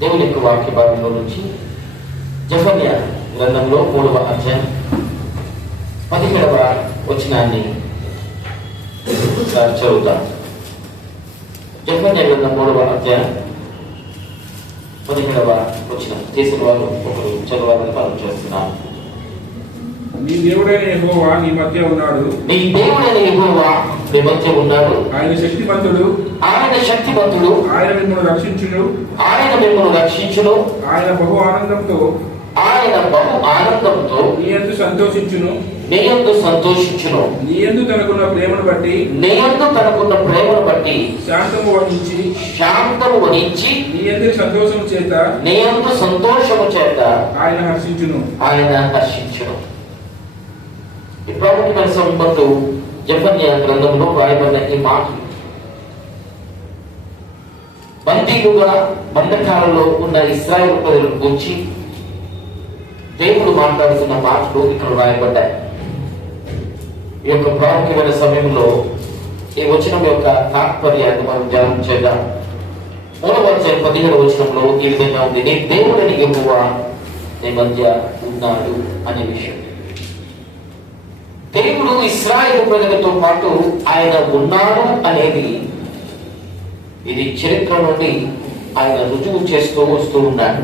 దేవుని యొక్క వాక్య భాగంలో నుంచి జెఫన్యా గ్రంథంలో 3వ అధ్యాయం 17వ వచనాన్ని చదువుతాం. జెఫన్యా గ్రంథం 3వ అధ్యాయం 17వ వచనం. చేసిన వారు ఒకరు చదవాలని మనం చేస్తున్నాం. నీ దేవుడైన యెహోవా నీ మధ్య ఉన్నాడు. నీ దేవుడైన యెహోవా నీ మధ్య ఉన్నాడు. ఆయన శక్తిమంతుడు. ఆయన శక్తిమంతుడు. ఆయన మిమ్మల్ని రక్షించును. ఆయన మిమ్మల్ని రక్షించును. ఆయన బహు ఆనందంతో నీ యందు సంతోషించును. నీ యందు సంతోషించును. నీ యందు తనకున్న ప్రేమను బట్టి శాంతము వహించి నీ యందు సంతోషము చేత ఆయన హర్షించును. ఈ ప్రభుత్వ సంబంధు జెఫన్యా గ్రంథంలో రాయబడిన ఈ మాటలు బందీలుగా బంధకాలలో ఉన్న ఇశ్రాయేలు ప్రజల గురించి దేవుడు మాట్లాడుతున్న మాటలు ఇక్కడ రాయబడ్డాయి. ఈ యొక్క ప్రాముఖ్యమైన సమయంలో ఈ వచనం యొక్క తాత్పర్యాన్ని మనం ధ్యానం చేద్దాం. 3వ అధ్యాయం 17వ వచనంలో ఈ విధంగా ఉంది, నీ దేవుడైన యెహోవా నీ మధ్య ఉన్నాడు అనే విషయం. దేవుడు ఇశ్రాయేలు ప్రజలతో పాటు ఆయన ఉన్నాడు అనేది ఇది చరిత్ర నుండి ఆయన రుజువు చేస్తూ వస్తూ ఉన్నాడు.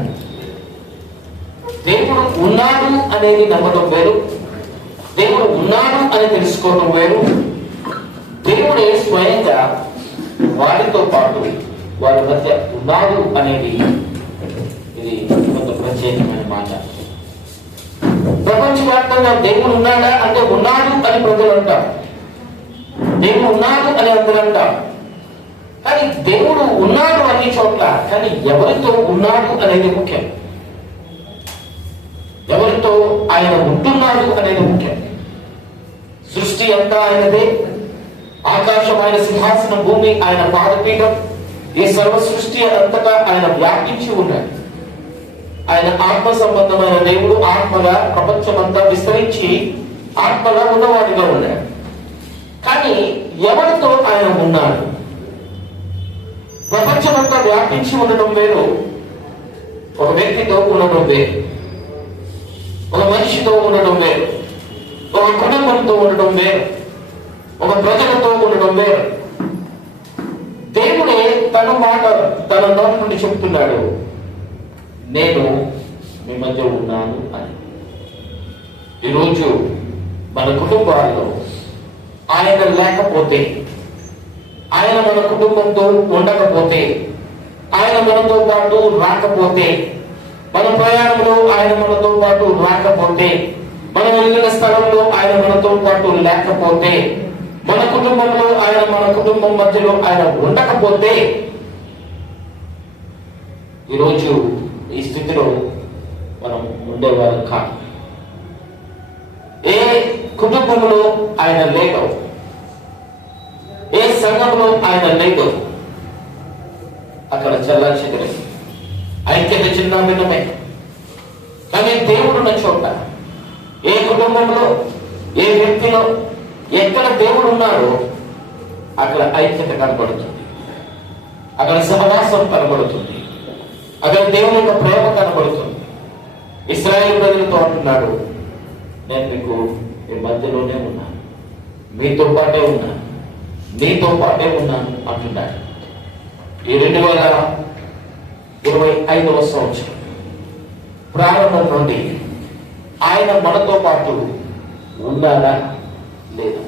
దేవుడు ఉన్నాడు అనేది నమ్మటం వేరు, దేవుడు ఉన్నాడు అని తెలుసుకోవడం వేరు. దేవుడే స్వయంగా వారితో పాటు వారి మధ్య ఉన్నాడు అనేది ఇది కొంత ప్రత్యేకమైన మాట. ప్రపంచవ్యాప్తంగా దేవుడు ఉన్నాడా అంటే ఉన్నాడు అని ప్రజలు అంటారు, దేవుడు ఉన్నాడు అని అందరూ అంటారు. కానీ దేవుడు ఉన్నాడు అన్ని చోట్ల, కానీ ఎవరితో ఉన్నాడు అనేది ముఖ్యం. ఎవరితో ఆయన ఉంటున్నాడు అనేది ముఖ్యం. సృష్టి అంతా ఆయనదే, ఆకాశం ఆయన సింహాసనం, భూమి ఆయన పాదపీఠం, ఈ సర్వ సృష్టి అంతటా ఆయన వ్యాపించి ఉన్నాడు. ఆయన ఆత్మ సంబంధమైన దేవుడు, ఆత్మగా ప్రపంచమంతా విస్తరించి ఆత్మగా ఉన్నవాడిగా ఉన్నాడు. కానీ ఎవరితో ఆయన ఉన్నాడు? ప్రపంచమంతా వ్యాపించి ఉండడం వేరు, ఒక వ్యక్తితో ఉండడం వేరు, ఒక మనిషితో ఉండడం వేరు, ఒక కుటుంబంతో ఉండడం వేరు, ఒక ప్రజలతో ఉండడం వేరు. దేవుడే తన మాట తన నోటి నుండి చెప్తున్నాడు, నేను మీ మధ్య ఉన్నాను అని. ఈరోజు మన కుటుంబాల్లో ఆయన లేకపోతే, ఆయన మన కుటుంబంతో ఉండకపోతే, ఆయన మనతో పాటు రాకపోతే, మన ప్రయాణంలో ఆయన మనతో పాటు రాకపోతే, మనం వెళ్ళిన స్థలంలో ఆయన మనతో పాటు లేకపోతే, మన కుటుంబంలో ఆయన మన కుటుంబం మధ్యలో ఆయన ఉండకపోతే, ఈరోజు ఈ స్థితిలో మనం ఉండేవారు కాదు. ఏ కుటుంబంలో ఆయన లేడు, ఏ సంఘంలో ఆయన లేడు, అక్కడ చల్లాచెదరే ఐక్యత చిన్న భిన్నమే. కానీ దేవుడున్న చోట, ఏ కుటుంబంలో, ఏ వ్యక్తిలో, ఎక్కడ దేవుడు ఉన్నాడో అక్కడ ఐక్యత కనబడుతుంది, అక్కడ సహవాసం కనబడుతుంది, అక్కడ దేవుని యొక్క ప్రేమ కనబడుతుంది. ఇశ్రాయేలు ప్రజలతో అంటున్నాడు, నేను మీకు మీ మధ్యలోనే ఉన్నాను, మీతో పాటే ఉన్నాను, నీతో పాటే ఉన్నాను అంటున్నాడు. ఈ 2025వ సంవత్సరం ప్రారంభం నుండి ఆయన మనతో పాటు ఉన్నారా లేదా?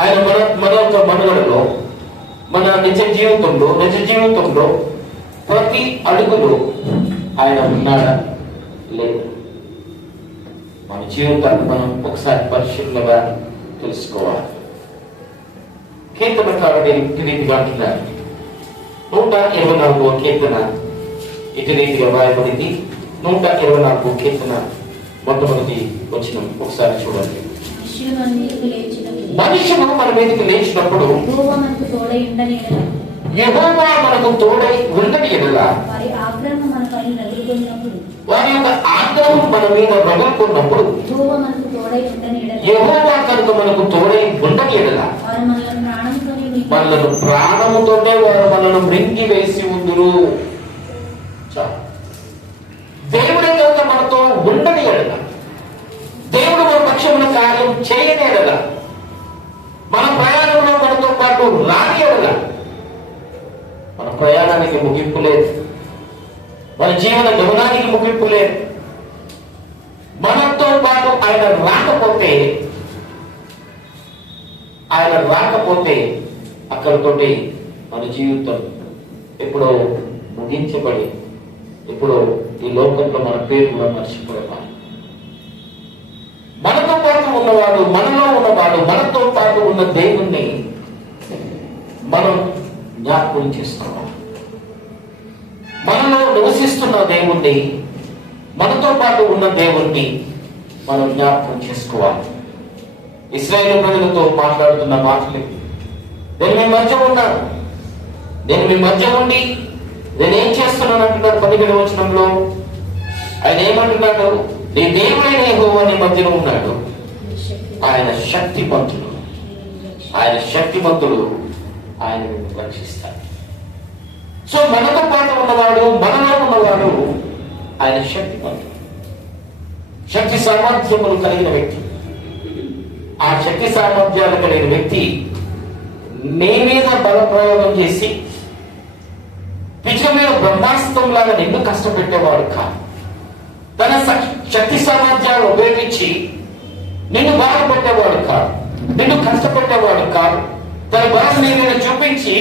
ఆయన మన యొక్క మనుగడలో, మన నిజ జీవితంలో ప్రతి అడుగులో ఆయన ఉన్నాడా లేదా? మన జీవితాన్ని మనం ఒకసారి పరిశీలనగా తెలుసుకోవాలి. కీర్తనకారుడు ఇటు రీతిగా అంటున్నారు. 124వ కీర్తన ఇటు రీతిగా రాయబడింది. 124వ కీర్తన మొట్టమొదటి వచనం ఒకసారి చూడండి. మనుషులు మన మీదకి లేచినప్పుడు యెహోవా మనకు తోడై ఉండని ఎడల, వారి యొక్క ఆగ్రహం మన మీద రగులుకున్నప్పుడు యెహోవా కనుక మనకు తోడై ఉండని ఎడల, మనలను ప్రాణముతోనే వారు మనల్ని మృంగి వేసి ఉందురు. దేవుడే కనుక మనతో ఉండని ఎడల, దేవుడు మన పక్షమున కార్యం చేయని ఎడల, మన ప్రయాణంలో మనతో పాటు రాని ఎడల మన ప్రయాణానికి ముగింపు లేదు, మన జీవన గమనానికి ముగింపు లేదు. మనతో పాటు ఆయన రాకపోతే అక్కడితోటి మన జీవితం ఎప్పుడో ముగించబడి, ఎప్పుడో ఈ లోకంలో మన పేరు కూడా మర్చిపోయేవాడు. మనతో పాటు ఉన్నవాడు, మనలో ఉన్నవాడు, మనతో పాటు ఉన్న దేవుణ్ణి మనం జ్ఞాపకం చేసుకోవాలి. మనలో నివసిస్తున్న దేవుణ్ణి, మనతో పాటు ఉన్న దేవుణ్ణి మనం జ్ఞాపకం చేసుకోవాలి. ఇశ్రాయేలు ప్రజలతో మాట్లాడుతున్న మాటలు, నేను మీ మధ్య ఉన్నాను, నేను మీ మధ్య ఉండి నేనేం చేస్తున్నాను అంటున్నాడు. 17వ వచనంలో ఆయన ఏమంటున్నాడు? నీ దేవుడైన యెహోవా నీ మధ్యలో ఉన్నాడు, ఆయన శక్తిమంతుడు, ఆయన నిన్ను రక్షిస్తాడు. సో మనతో పాటు ఉన్నవాడు, మనలో ఉన్నవాడు ఆయన శక్తిమంతుడు, శక్తి సామర్థ్యములు కలిగిన వ్యక్తి. ఆ శక్తి సామర్థ్యాలు కలిగిన వ్యక్తి నీ మీద బల ప్రయోగం చేసి పిచ్చుక మీద బ్రహ్మాస్త్రం లాగా నిన్ను కష్టపెట్టేవాడు కాదు. తన శక్తి సామర్థ్యాలు ఉపయోగించి నిన్ను బాధపెట్టేవాడు కాదు, నిన్ను కష్టపెట్టేవాడు కాదు. తన బలం నీ మీద చూపించి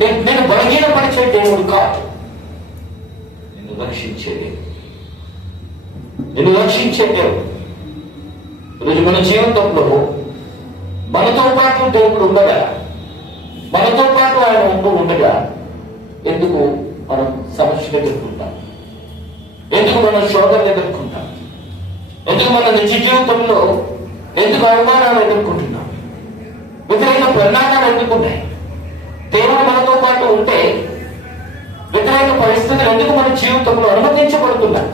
నేను బలహీనపరిచే దేవుడు కాదు. నిన్ను రక్షించే దేవుడు. ఈరోజు మన జీవితంలో మనతో పాటు దేవుడు ఉండగా, మనతో పాటు ఆయన ఉండగా ఎందుకు మనం సమస్యలు ఎదుర్కొంటాం? ఎందుకు మనం శోధనలు ఎదుర్కొంటాం? ఎందుకు మన నిజ జీవితంలో ఎందుకు అవమానాలు ఎదుర్కొంటున్నాం? వ్యతిరేక పరిణామాలు ఎందుకున్నాయి? దేవుడు మనతో పాటు ఉంటే వ్యతిరేక పరిస్థితులు ఎందుకు మన జీవితంలో అనుమతించబడుతున్నాయి?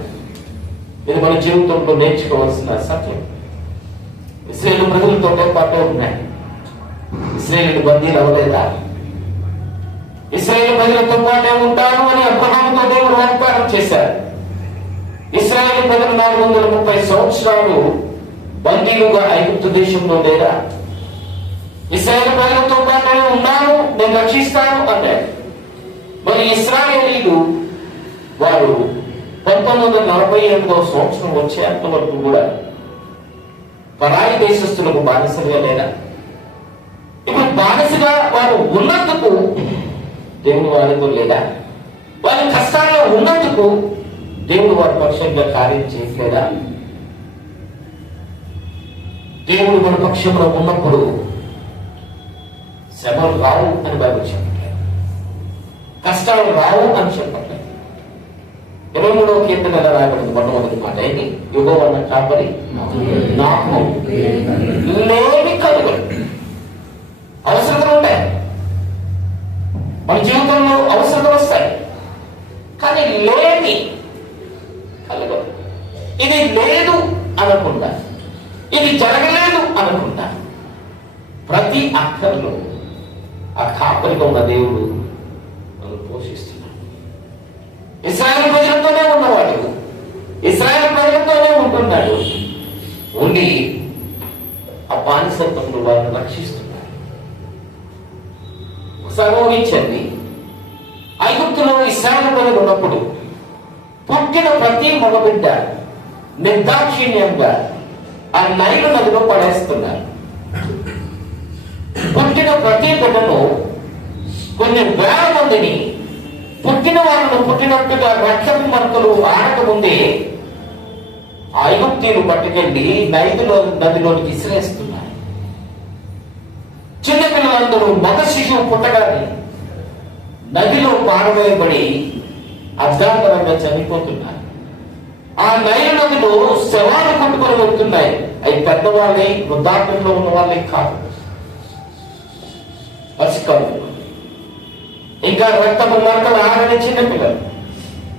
ఇది మన జీవితంలో నేర్చుకోవాల్సిన సత్యం. ఇశ్రాయేలు ప్రజలతో పాటే ఉన్నాయి. ఇశ్రాయేలు బందీలు అవ్వలేదా? ఇశ్రాయేలు ప్రజలతో పాటే ఉంటాను అని అబ్రహాముతో దేవుడు వాగ్దానం చేశారు. ఇశ్రాయేలు ప్రజలు 430 సంవత్సరాలు బందీలుగా ఐగుప్తు దేశంలో లేరా? ఇశ్రాయేలు ప్రజలతో పాటే ఉన్నాను, నేను రక్షిస్తాను అన్నాడు. మరి ఇశ్రాయేలీలు వారు 1948వ సంవత్సరం వచ్చేంత వరకు కూడా పరాయి దేశస్తులకు బానిసలుగా లేరా? ఇప్పుడు బానిసగా వారు ఉన్నందుకు దేవుడు వారితో లేదా? వారి కష్టాల్లో ఉన్నందుకు దేవుడు వారి పక్షంగా కార్యం చేయట్లేదా? దేవుడు మన పక్షంలో ఉన్నప్పుడు శ్రమలు రావు అని బైబిల్ చెప్పట్లేదు, కష్టాలు రావు అని చెప్పట్లేదు. 23వ కీర్తన రాయబడింది, మొట్టమొదటి మాట ఏంటి? యెహోవా నా కాపరి, నాకు లేమి కలుగదు. అవసరతలు ఉంటాయి, మన జీవితంలో అవసరతలు వస్తాయి, కానీ లేమి కలగదు. ఇది లేదు అనకుండా, ఇది జరగలేదు అనకుండా ప్రతి అక్కర్లో ఆ కాపరిగా ఉన్న దేవుడు మనం పోషిస్తున్నాడు. ఇశ్రాయేలు ప్రజలతోనే ఉన్నవాడు, ఇశ్రాయేలు ప్రజలతోనే ఉంటున్నాడు, ఉండి ఆ బానిసత్వంలో వారిని రక్షిస్తున్నాడు. సర్వోహించండి, ఐగుప్తులో ఇశ్రాయేలు ప్రజలు ఉన్నప్పుడు పుట్టిన ప్రతి మగబిడ్డ నిర్దాక్షిణ్యంగా ఆ నైలు నదిలో పడేస్తున్నారు. పుట్టిన ప్రతి బిడ్డను కొన్ని వేల మందిని పుట్టిన వాళ్ళను పుట్టినట్టుగా రక్తపు మరకలు ఆడకముందే ఐగుప్తీయులు పట్టుకెళ్ళి నదిలోకి విసిరేస్తున్నారు. చిన్నపిల్లలందరూ మగ శిశువు పుట్టగానే నదిలో పారవేయబడి అర్ధాంతరంగా చనిపోతున్నారు. ఆ నైలు నదిలో శవాలు కొట్టుకొని వెళ్తున్నాయి. అవి పెద్దవాళ్ళే, వృద్ధాప్యంలో ఉన్న వాళ్ళే కాదు, పసికాదు, ఇంకా రక్తపు మరకలు ఆడని చిన్నపిల్లలు.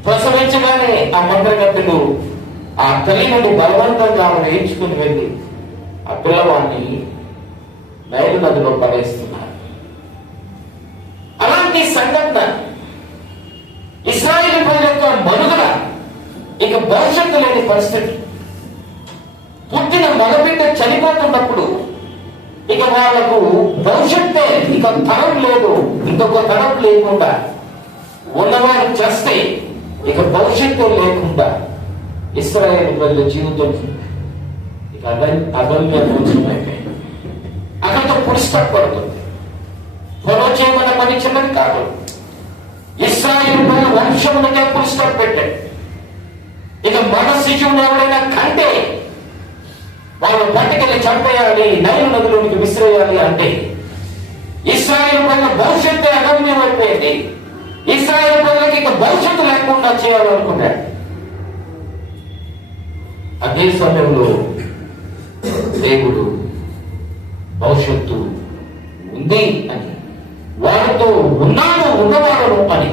ప్రసవించగానే ఆ మంత్రగతులు ఆ తల్లి నుండి బలవంతంగా ఆమెను వేయించుకుని వెళ్ళి ఆ పిల్లవాడిని నైలు నదిలో పడేస్తున్నారు. అలాంటి సంఘటన ఇశ్రాయేలు ప్రజల యొక్క మనుగడ ఇక భవిష్యత్తు లేని పరిస్థితి. పుట్టిన మగబిడ్డ చనిపోతున్నప్పుడు ఇక వాళ్ళకు భవిష్యత్తే, ఇక తరం లేదు, ఇంకొక తరం లేకుండా ఉన్నవారు చేస్తే ఇక భవిష్యత్తు లేకుండా ఇశ్రాయేలు ప్రజల జీవితం ఇక అగమ్యమైపోయింది. అక్కడితో పురుషపడుతుంది. ఫరో చేయమన్న పని చిన్నది కాదు. ఇశ్రాయేలు ప్రజల వంశమునకే పురుష పెట్టాడు. ఇక మన శిశువుని ఎవరైనా కంటే వాళ్ళు పట్టుకెళ్ళి చంపేయాలి, నైలు నదిలోనికి విసిరేయాలి అంటే ఇశ్రాయేలు ప్రజల భవిష్యత్తు అగమ్యం అయిపోయింది. ఇశ్రాయేలు ప్రజలకు ఇక భవిష్యత్తు లేకుండా చేయాలనుకున్నాడు. అదే సమయంలో దేవుడు భవిష్యత్తు ఉంది అని, వారితో ఉన్నవాడు అని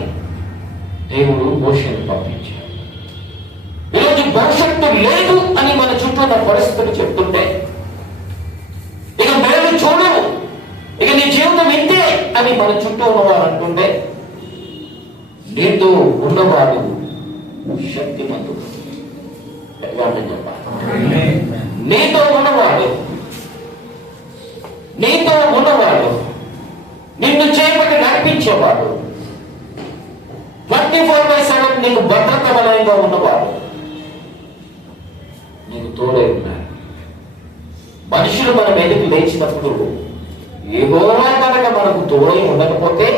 దేవుడు మోషేను పంపించాడు. ఈరోజు భవిష్యత్తు లేదు అని మన చుట్టూ ఉన్న పరిస్థితులు చెప్తుంటే, ఇక మేలు చూడు, ఇక నీ జీవితం ఇంతే అని మన చుట్టూ ఉన్నవారు అంటుంటే, నీతో ఉన్నవాడు శక్తిమంతుడు. నీతో ఉన్నవాడు నిన్ను చేపట్టి నడిపించేవాడు, 24/7 నీకు భద్రత బలంగా ఉన్నవాడు నీకు తోడే ఉన్నాడు. మనుషులు మన మీదకి లేచినప్పుడు యెహోవా కనుక మనకు తోడై ఉండకపోతే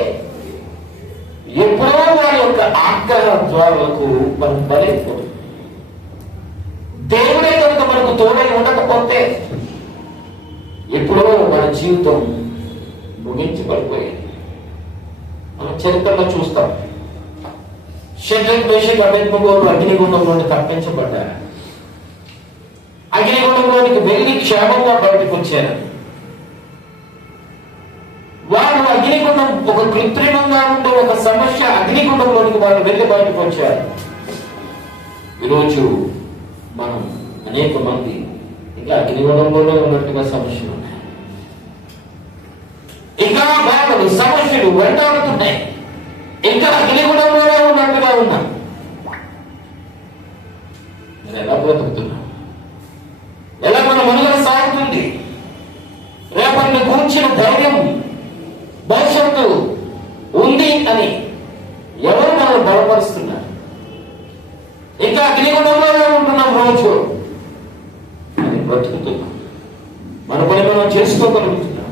ఎప్పుడో వారి యొక్క ఆగ్రహ ద్వారాలకు మనం బలైపోతుంది. దేవుడే కనుక మనకు తోడై ఉండకపోతే ఎప్పుడో మన జీవితం ముగించబడిపోయేది. మనం చరిత్రలో చూస్తాం. షడ్రక్ మేషక్ అబేద్నెగోలు అగ్నిగుండం నుండి తప్పించబడ్డారు. అగ్నిగుండంలోనికి వెళ్ళి క్షేమంగా బయటకు వచ్చారు. వారు అగ్నిగుండం ఒక కృత్రిమంగా ఉండే ఒక సమస్య, అగ్నిగుండంలోనికి వాళ్ళు వెళ్ళి బయటకు వచ్చారు. ఈరోజు మనం అనేక మంది ఇంకా అగ్నిగుండంలోనే ఉన్నట్టుగా సమస్యలు ఉన్నాయి. ఇంకా బాధలు సమస్యలు వెంటాడుతున్నాయి. ఇంకా అగ్నిగుండంలోనే ఉన్నట్టుగా ఉన్నాం. నేను ఎలా బ్రతుకుతున్నా? ఎలా మన మనుగడ సాగుతుంది? రేపటిని కూర్చిన ధైర్యం, భవిష్యత్తు ఉంది అని ఎవరు మనల్ని బలపరుస్తున్నారు? ఇంకా అగ్నిగుండంలోనే ఉంటున్నాం రోజు అని బ్రతుకుతున్నాం. మన పని మనం చేసుకోగలుగుతున్నాం.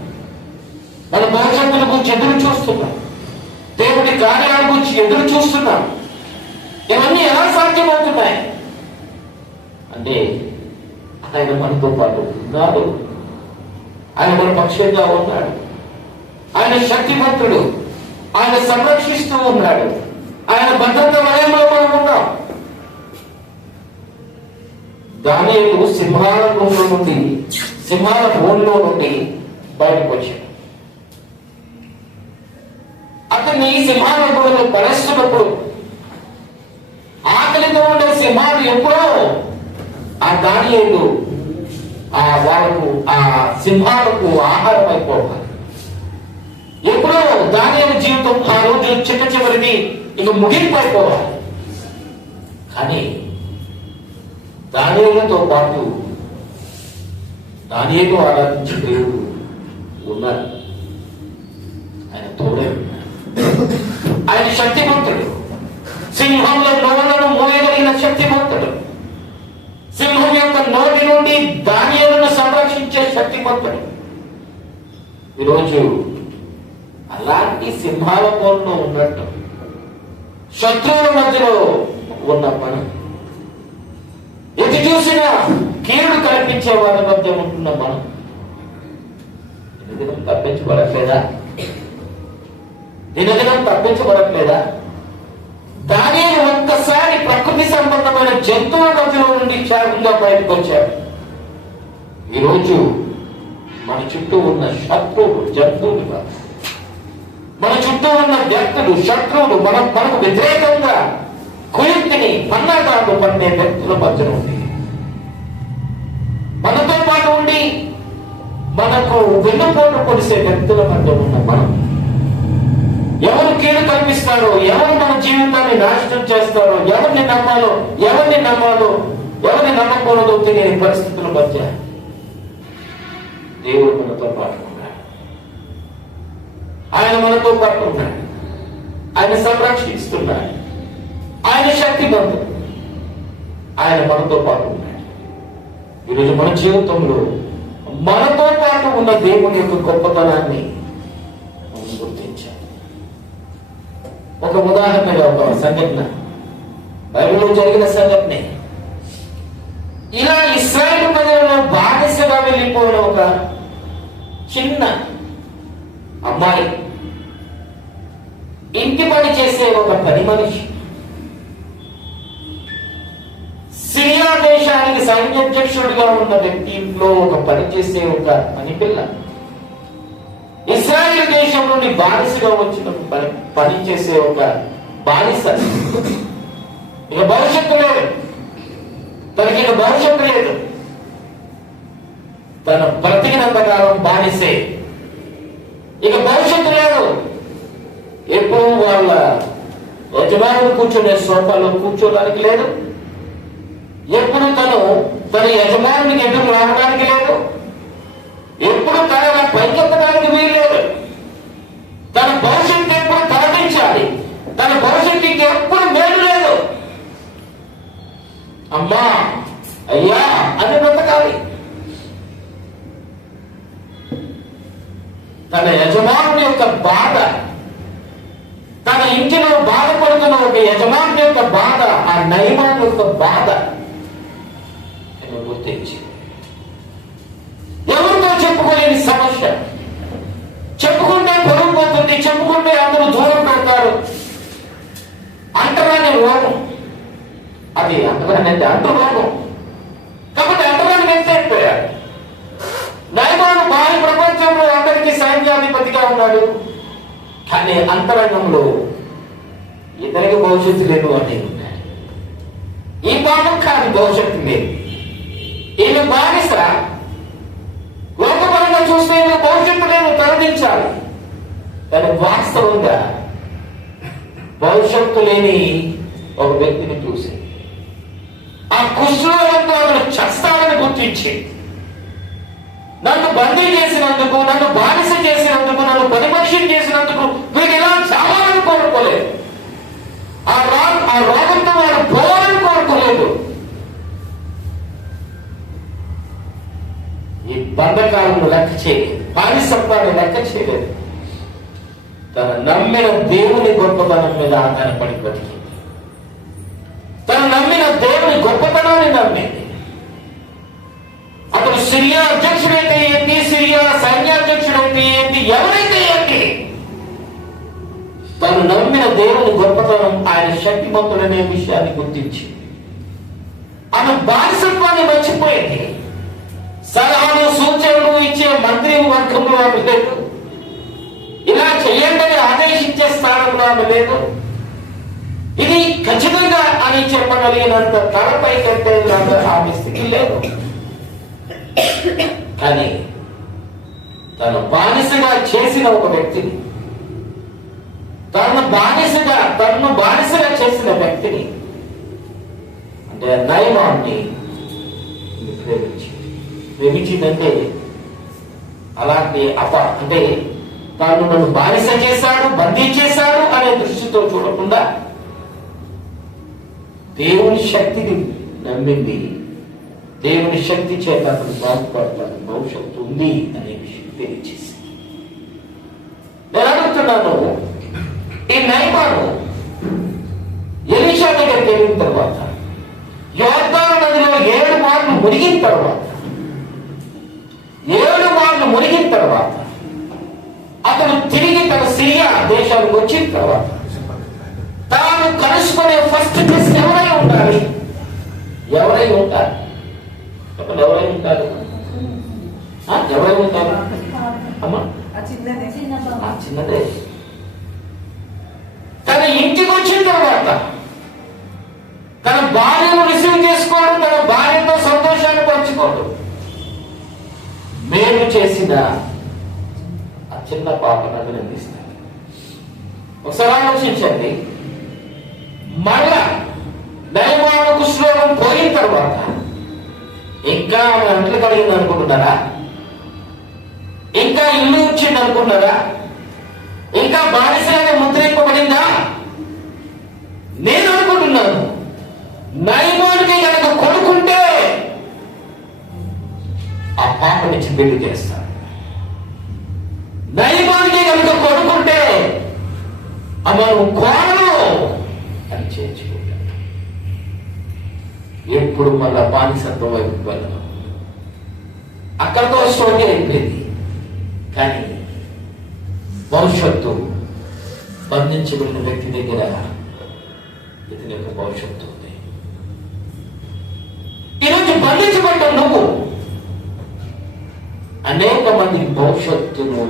మన భవిష్యత్తుల గురించి ఎదురు చూస్తున్నాం. దేవుడి కార్యాల గురించి ఎదురు చూస్తున్నాం. ఇవన్నీ ఎలా సాధ్యమవుతున్నాయి అంటే ఆయన మనతో పాటు ఉన్నాడు. ఆయన మన పక్షంగా ఉన్నాడు. ఆయన శక్తివంతుడు. ఆయన సంరక్షిస్తూ ఉన్నాడు. ఆయన భద్రత వలయంలో మనం ఉన్నాం. దానియేలు సింహాల బోన్లో నుండి బయటకు వచ్చాడు. అతన్ని సింహాల బోన్లో పడేస్తున్నప్పుడు ఆకలితో ఉండే సింహాలు ఎప్పుడో ఆ దానియేలు వాళ్ళకు ఆ సింహాలకు ఆహారం అయిపోవాలి. ఎప్పుడో దానియేలు జీవితం ఆ రోజు చివరిది ఇక ముగింపు అయిపోవాలి. కానీ దానియేలుతో పాటు దానియేలు ఆరాధించే దేవుడు ఉన్నారు. ఆయన తోడే ఉన్నారు. ఆయన శక్తివంతుడు. సింహంలో నోళ్లను మోయగలిగిన శక్తివంతుడు. సింహం యొక్క నోటి నుండి దానియేలును సంరక్షించే శక్తివంతుడు. ఈరోజు అలాంటి సింహాల కోణంలో ఉన్నట్టు శత్రువుల మధ్యలో ఉన్న మనం, ఎటు చూసినా కీడు కల్పించే వారి మధ్య ఉంటున్న మనం దినదినం తప్పించబడట్లేదా? దానియేలు ఒక్కసారి ప్రకృతి సంబంధమైన జంతువుల మధ్యలో నుండి క్షేమంగా బయటకు వచ్చాడు. ఈరోజు మన చుట్టూ ఉన్న శత్రువులు జంతువులు కాదు, మన చుట్టూ ఉన్న వ్యక్తులు శత్రువులు, మనకు వ్యతిరేకంగా కుయుక్తిని పన్నాగాలు పన్నే వ్యక్తుల మధ్య నుండి, మనతో పాటు ఉండి మనకు వెన్నుపోటు పొడిసే వ్యక్తుల మధ్య ఉన్న మనం ఎవరు కీడు కల్పిస్తారో, ఎవరు మన జీవితాన్ని నాశనం చేస్తారో, ఎవరిని నమ్మాలో, ఎవరిని నమ్మకూడదో తెలియని పరిస్థితుల మధ్య దేవుడు మనతో పాటు ఉన్నాడు. ఆయన మనతో పాటు ఉన్నాడు. ఆయన సంరక్షిస్తున్నాడు. ఆయన శక్తివంతుడు. ఆయన మనతో పాటు ఉన్నాడు. ఈరోజు మన జీవితంలో మనతో పాటు ఉన్న దేవుని యొక్క గొప్పతనాన్ని మనం గుర్తించాలి. ఒక ఉదాహరణగా ఒక సంఘటన, బైబిల్లో జరిగిన సంఘటనే. ఇలా ఇశ్రాయేలు ప్రజలను బానిసగా వెళ్ళిపోయిన ఒక చిన్న అమ్మాయి, ఇంటి పని చేసే ఒక పని మనిషి, సిరియా దేశానికి సైన్యాధ్యక్షుడిగా ఉన్న వ్యక్తి ఇంట్లో ఒక పని చేసే ఒక పని పిల్ల, ఇశ్రాయేలు దేశం నుండి బానిసగా వచ్చిన పని చేసే ఒక బానిస. ఇక భవిష్యత్తు లేదు, తనకి ఇక భవిష్యత్తు లేదు. తన బ్రతికినంతకాలం బానిసే, ఇక భవిష్యత్తు లేదు. ఎప్పుడు వాళ్ళ యజమానులు కూర్చునే సోఫాలో కూర్చోడానికి లేదు. ఎప్పుడు తన యజమానునికి ఎదురు రావడానికి లేదు. ఎప్పుడు తన పైకెత్తడానికి వీలు లేదు. తన భవిష్యత్తు ఎప్పుడు తరలించాలి, తన భవిష్యత్తుకి ఎప్పుడు మేలు లేదు. అమ్మా, అయ్యా అని బ్రతకాలి. తన యజమానుని యొక్క బాధ, తన ఇంటిలో బాధపడుతున్న ఒక యజమాని యొక్క బాధ, ఆ నయమాన్ యొక్క బాధ గుర్తించి, ఎవరితో చెప్పుకోలేని సమస్య, చెప్పుకుంటే పొరుగు పోతుంది, చెప్పుకుంటే అందరూ దూరం పెడతారు. అంటరాని రోగం, అది అంటరానంటే అంటు రోగం. కాబట్టి అంటరాని వ్యక్తైపోయాడు. నయమాను బాహ్య ప్రపంచంలో అందరికీ సైన్యాధిపతిగా ఉన్నాడు, కానీ అంతరంగంలో ఇతనికి భవిష్యత్తు లేదు అని ఉన్నాడు. ఈ పాపం కాదు భవిష్యత్తు లేదు. ఈయన బానిస, లోకపరంగా చూస్తే ఈయన భవిష్యత్తు లేదు, తరలించాలి. కానీ వాస్తవంగా భవిష్యత్తు లేని ఒక వ్యక్తిని చూసి ఆ కుష్ఠరోగంతో అతను చస్తాడని గుర్తించి, నన్ను బందీ చేసినందుకు, నన్ను బానిస చేసినందుకు, నన్ను పని మనిషిని చేసినందుకు వీడు ఇలా చావాలని కోరుకోలేదు. ఆ రోగంతో వాడు పోవాలని కోరుకోలేదు. ఈ బంధకాలను లెక్క చేయలేదు, బానిసత్వాన్ని లెక్క చేయలేదు. తన నమ్మిన దేవుని గొప్పతనం మీద ఆధారపడి బతికింది. తను నమ్మిన దేవుని గొప్పతనాన్ని నమ్మింది. అతను సిరియా అధ్యక్షుడైతే ఏంటి, సిరియా సైన్యాధ్యక్షుడైతే ఏంటి, ఎవరైతే ఏంటి, తను నమ్మిన దేవుని గొప్పతనం, ఆయన శక్తిమంతుడనే విషయాన్ని గుర్తించి ఆమె బానిసత్వాన్ని మర్చిపోయింది. సలహాలు సూచనలు ఇచ్చే మంత్రి వర్గంలో ఆమె లేదు. ఇలా చేయండి ఆదేశించే స్థానంలో ఆమె లేదు. ఇది ఖచ్చితంగా అని చెప్పగలిగినంత తలపై కంటే ఆమె స్థితి లేదు. కానీ తను బానిసగా చేసిన ఒక వ్యక్తిని, తను బానిసగా చేసిన వ్యక్తిని, అంటే నయమాన్ని ప్రేమించిందంటే అలాంటి అంటే తాను నన్ను బానిస చేశాడు, బందీ చేశాడు అనే దృష్టితో చూడకుండా దేవుని శక్తిని నమ్మింది. దేవుని శక్తి చేత అతను బాగుపడతాడు, భవిష్యత్తు ఉంది అనే విషయం తెలియచేసి, నేను అడుగుతున్నాను, ఈ నయమాను ఎలీషా దగ్గరికి వెళ్ళిన తర్వాత, యోర్దాను నదిలో 7 మార్లు మునిగిన తర్వాత, 7 మార్లు మునిగిన తర్వాత అతను తిరిగి తన సిరియా దేశానికి వచ్చిన తర్వాత తాను కలుసుకునే ఫస్ట్ టెస్ట్ ఎవరై ఉండాలి? ఎవరై ఉంటారు? ఎవరై ఉంటారు? ఎవరై ఉంటారు అమ్మా? చిన్నదే. తన ఇంటికి వచ్చిన తర్వాత తన భార్యను రిసీవ్ చేసుకోవడం, తన భార్యతో సంతోషాన్ని పంచుకోవడం, మేలు చేసిన ఆ చిన్న పాపను అభినందిస్తాను. ఒకసారి ఆలోచించండి. మళ్ళా నయమాను కుష్ఠరోగం పోయిన తర్వాత ఇంకా ఆమె అంట్లు కలిగింది అనుకుంటున్నారా? ఇంకా ఇల్లు వచ్చింది అనుకుంటున్నారా? ఇంకా బానిసగా ముద్రింపబడిందా? నేను అనుకుంటున్నాను, నయమానుకి కనుక కొడుకుంటే ఆ పాప నుంచి పెళ్లి చేస్తాను. నయమానుకి కనుక కొడుకుంటే అమను కోరను అని చేర్చుకుంటాడు. ఎప్పుడు మళ్ళా బానిసత్వం వైపు వెళ్ళను. అక్కడితో స్టోరీ అయిపోయింది. కానీ భవిష్యత్తు బంధించబడిన వ్యక్తి దగ్గర ఇతని యొక్క భవిష్యత్తు ఉంది. ఈరోజు బంధించబడ్డ నువ్వు అనేక మంది భవిష్యత్తును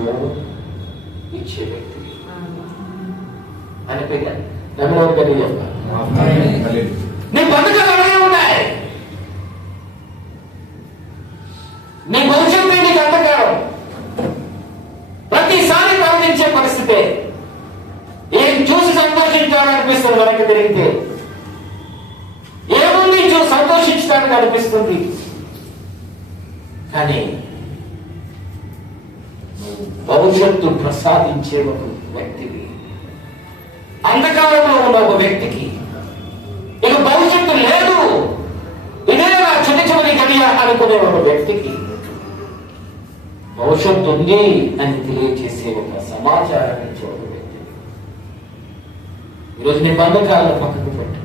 ఇచ్చే వ్యక్తి అనిపోయాను. నీ బతుకలు అలాగే ఉన్నాయి. నీ భవిష్యత్తు నీకు అంధకారం. ప్రతిసారి ప్రవర్తించే పరిస్థితే. ఏం చూసి సంతోషించాలనిపిస్తుంది వెనక్కి తిరిగితే. ఏముంది చూసి సంతోషించడానికి అనిపిస్తుంది. కానీ భవిష్యత్తు ప్రసాదించే ఒక వ్యక్తివి. అంధకారంలో ఉన్న ఒక వ్యక్తికి ఇక భవిష్యత్తు లేదు, ఇదే నా చివరి గడియ అనుకునే ఒక వ్యక్తికి భవిష్యత్తు ఉంది అని తెలియజేసే ఒక సమాచారాన్ని ఇచ్చే ఒక వ్యక్తి. ఈరోజు నీ బంధకాలను పక్కకు పెట్టు.